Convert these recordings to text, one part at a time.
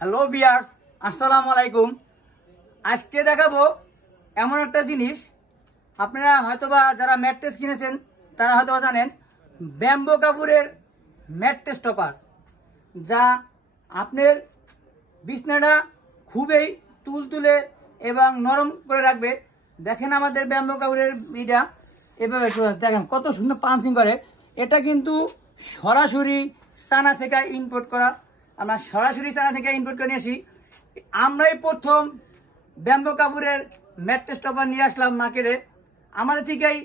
Hello viewers, আসসালামু আলাইকুম। আজকে দেখাবো এমন একটা জিনিস, আপনারা হয়তোবা যারা ম্যাট্রেস কিনেছেন তারা হয়তোবা জানেন, ব্যাম্বো কাপড়ের ম্যাট্রেস টপার, যা আপনার বিছনাটা খুবই তুলতুলে এবং নরম করে রাখবে। দেখেন আমাদের ব্যাম্বো কাপড়ের এটা এভাবে দেখেন কত সুন্দর পাঞ্চিং করে। এটা কিন্তু সরাসরি চায়না থেকে ইম্পোর্ট করা। আমরা সরাসরি চায়না থেকে ইম্পোর্ট করে নিয়েছি। আমরাই প্রথম ব্যাম্বো কাপড়ের ম্যাট্রেস টপার নিয়ে আসলাম মার্কেটে। আমাদের থেকেই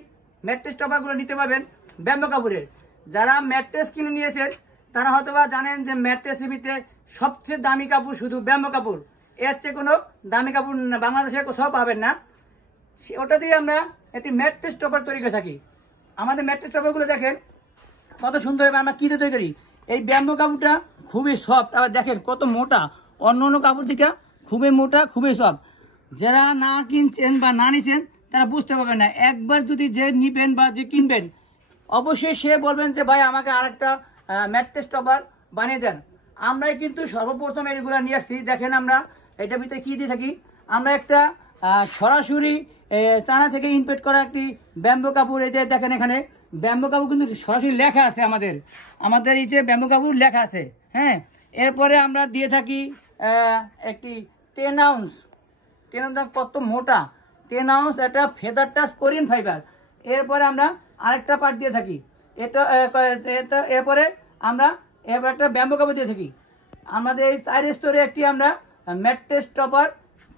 ম্যাট্রেস টপারগুলো নিতে পারবেন ব্যাম্বো কাপড়ের। যারা ম্যাট্রেস কিনে নিয়েছেন তারা হয়তোবা জানেন যে ম্যাট্রেসের ভিতরে সবচেয়ে দামি কাপড় শুধু ব্যাম্বো কাপড়, এর চেয়ে কোনো দামি কাপড় বাংলাদেশে কোথাও পাবেন না। ওটা দিয়ে আমরা একটি ম্যাট্রেস টপার তৈরি করে থাকি। আমাদের ম্যাট্রেস টপারগুলো দেখেন কত সুন্দর। আমরা কী দিয়ে তৈরি করি? এই ব্যাম্বো কাপড়টা খুবই সফট, আবার দেখেন কত মোটা, অন্য অন্য কাপড় থেকে খুবই মোটা, খুবই সফট। যারা না কিনছেন বা না নিচ্ছেন তারা বুঝতে পারবেন না। একবার যদি যে নিবেন বা যে কিনবেন, অবশ্যই সে বলবেন যে ভাই আমাকে আরেকটা ম্যাট্রেস টপার বানিয়ে দেন। আমরাই কিন্তু সর্বপ্রথম এগুলো নিয়ে আসছি। দেখেন আমরা এটার ভিতরে কী দিয়ে থাকি। আমরা একটা সরাসরি চায়না থেকে ইম্পোর্ট করা একটি ব্যাম্বো কাপড়। এই যে দেখেন এখানে ব্যাম্বো কাপড় কিন্তু সরাসরি লেখা আছে, আমাদের এই যে ব্যাম্বো কাপড় লেখা আছে। হ্যাঁ, এরপরে আমরা দিয়ে থাকি একটি 10 আউন্স কত মোটা 10 আউন্স একটা ফেদার টাচ কোরিয়ান ফাইবার। এরপরে আমরা আরেকটা পার্ট দিয়ে থাকি। এরপরে আমরা এবার একটা ব্যাম্বো কাপড় দিয়ে থাকি। আমাদের এই 4 স্তরে একটি আমরা ম্যাট্রেস টপার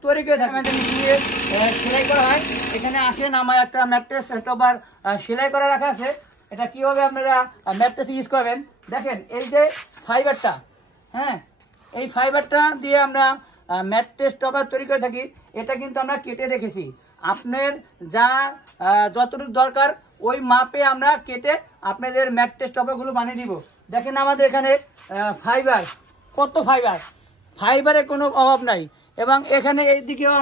তৈরি করে থাকি। আমাদের নিচে সেলাই করা হয়। এখানে আসেন, আমার একটা ম্যাট্রেস টপার সেলাই করে রাখা আছে। এটা কীভাবে আপনারা ম্যাট্রেস ইউজ করবেন দেখেন। এই যে ফাইবারটা, হ্যাঁ, এই ফাইবারটা দিয়ে আমরা ম্যাট্রেস টপার তৈরি করে থাকি। এটা কিন্তু আমরা কেটে রেখেছি। আপনার যা যতটুকু দরকার ওই মাপে আমরা কেটে আপনাদের ম্যাট্রেস টপারগুলো বানিয়ে দিব। দেখেন আমাদের এখানে ফাইবার, কত ফাইবারের কোনো অভাব নাই। এবং এখানে এদিকেও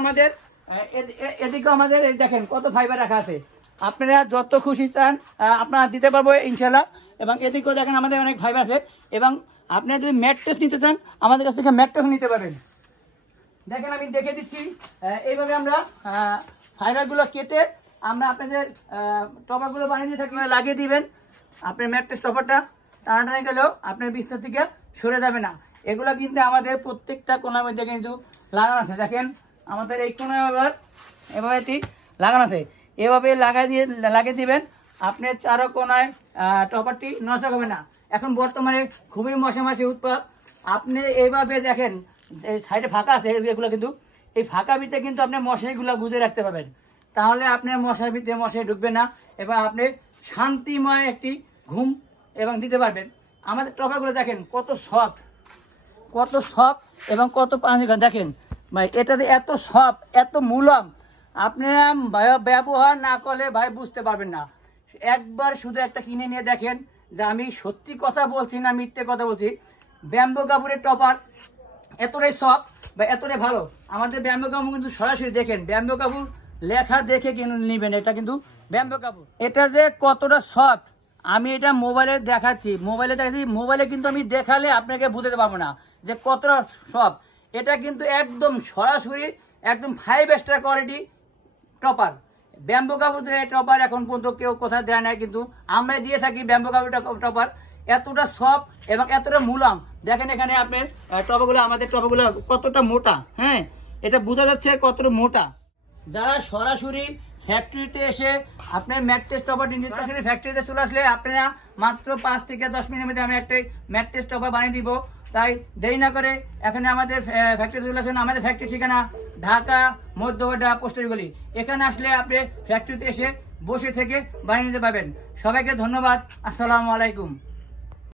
আমাদের এই দেখেন কত ফাইবার রাখা আছে। আপনারা যত খুশি চান আপনারা দিতে পারবো ইনশাল্লাহ। এবং এদিকেও দেখেন আমাদের অনেক ফাইবার আছে। এবং আপনারা যদি ম্যাট্রেস নিতে চান আমাদের কাছ থেকে ম্যাট্রেস নিতে পারবেন। দেখেন আমি দেখে দিচ্ছি। এইভাবে আমরা ফাইবারগুলো কেটে আমরা আপনাদের টপারগুলো বানিয়ে দিয়ে থাকি। লাগিয়ে দিবেন আপনার ম্যাট্রেস টপারটা, টানাটানি গেলেও আপনার বিছনা থেকে সরে যাবে না। এগুলো কিন্তু আমাদের প্রত্যেকটা কোনার মধ্যে কিন্তু লাগানো আছে। দেখেন আমাদের এই কোনায় এভাবে ঠিক লাগানো আছে। এভাবে লাগিয়ে দিবেন। আপনার চারো কোনায় টপারটি নষ্ট হবে না। এখন বর্তমানে খুবই মশামাছি উৎপাত। আপনি এইভাবে দেখেন এই সাইডে ফাঁকা আছে, এগুলো কিন্তু এই ফাঁকা ভিতরে কিন্তু আপনি মশারিগুলো গুঁজে রাখতে পারবেন। তাহলে আপনার মশার ভিতরে মশারি ঢুকবে না এবং আপনি শান্তিময় একটি ঘুম এবং দিতে পারবেন। আমাদের টপারগুলো দেখেন কত সফট এবং কত পানি। দেখেন ভাই এটাতে এত সফট, এত মুলায়ম, আপনারা ব্যবহার না করলে ভাই বুঝতে পারবেন না। একবার শুধু একটা কিনে নিয়ে দেখেন যে আমি সত্যি কথা বলছি না মিথ্যে কথা বলছি। ব্যাম্বো কাপড়ের টপার এতটাই সফট বা এতটাই ভালো। আমাদের ব্যাম্বো কাপড় কিন্তু সরাসরি দেখেন, ব্যাম্বো কাপড় লেখা দেখে কিন্তু নেবেন। এটা কিন্তু ব্যাম্বো কাপড়। এটা যে কতটা সফট আমি এটা মোবাইলে দেখাচ্ছি। মোবাইলে কিন্তু আমি দেখালে আপনাকে বুঝতে পারবো না যে কতটা সফট। এটা কিন্তু একদম সরাসরি একদম 5 স্টার কোয়ালিটি টপার। ব্যাম্বো কাপড় টপার এখন পর্যন্ত কেউ কোথাও দেয় না, কিন্তু আমরা দিয়ে থাকি ব্যাম্বো কাপড় টপার। এতটা সফট এবং এতটা মুলায়ম। দেখেন এখানে আপনার টপারগুলো, আমাদের টপারগুলো কতটা মোটা। হ্যাঁ, এটা বোঝা যাচ্ছে কতটা মোটা। যারা সরাসরি ফ্যাক্টরিতে এসে আপনার ম্যাট্রেস টপার নিতে, ফ্যাক্টরিতে চলে আসলে আপনারা মাত্র 5 থেকে 10 মিনিটের মধ্যে আমি একটা ম্যাট্রেস টপার বানিয়ে দিব। তাই দেরি না করে এখানে আমাদের ফ্যাক্টরি চলে আসুন। আমাদের ফ্যাক্টরি ঠিকানা ঢাকা মধ্যবাড্ডা পোস্টারগুলি। এখানে আসলে আপনি ফ্যাক্টরিতে এসে বসে থেকে বানিয়ে নিতে পারবেন। সবাইকে ধন্যবাদ। আসসালামু আলাইকুম।